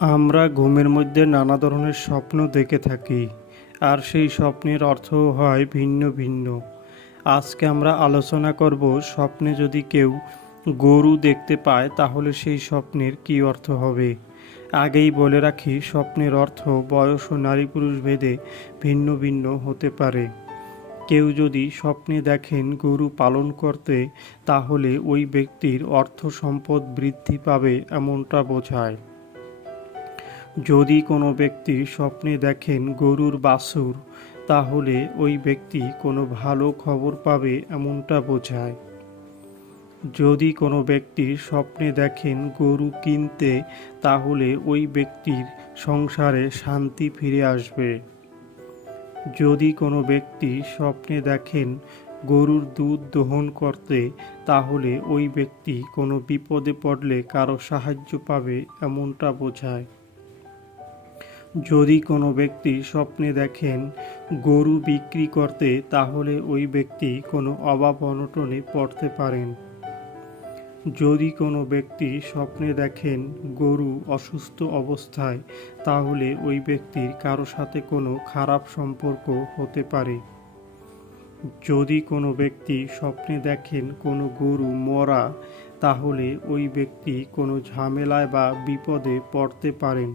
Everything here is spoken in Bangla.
আমরা ঘুমের মধ্যে নানা ধরনের স্বপ্ন দেখে থাকি, আর সেই স্বপ্নের অর্থও হয় ভিন্ন ভিন্ন। আজকে আমরা আলোচনা করব স্বপ্নে যদি কেউ গরু দেখতে পায়, তাহলে সেই স্বপ্নের কী অর্থ হবে? আগেই বলে রাখি, স্বপ্নের অর্থ বয়স ও নারী পুরুষ ভেদে ভিন্ন ভিন্ন হতে পারে। কেউ যদি স্বপ্নে দেখেন গরু পালন করতে, তাহলে ওই ব্যক্তির অর্থ সম্পদ বৃদ্ধি পাবে এমনটা বোঝায়। যদি কোনো ব্যক্তি স্বপ্নে দেখেন গরুর বাছুর, তাহলে ওই ব্যক্তি কোনো ভালো খবর পাবে এমনটা বোঝায়। যদি কোনো ব্যক্তি স্বপ্নে দেখেন গরু কিনতে, তাহলে ওই ব্যক্তির সংসারে শান্তি ফিরে আসবে। যদি কোনো ব্যক্তি স্বপ্নে দেখেন গরুর দুধ দহন করতে, তাহলে ওই ব্যক্তি কোনো বিপদে পড়লে কারও সাহায্য পাবে এমনটা বোঝায়। যদি কোনো ব্যক্তি স্বপ্নে দেখেন গরু বিক্রি করতে, তাহলে ওই ব্যক্তি কোনো অভাব অনটনে পড়তে পারেন। যদি কোনো ব্যক্তি স্বপ্নে দেখেন গরু অসুস্থ অবস্থায়, তাহলে ওই ব্যক্তির কারও সাথে কোনো খারাপ সম্পর্ক হতে পারে। যদি কোনো ব্যক্তি স্বপ্নে দেখেন কোনো গরু মরা, তাহলে ওই ব্যক্তি কোনো ঝামেলায় বা বিপদে পড়তে পারেন।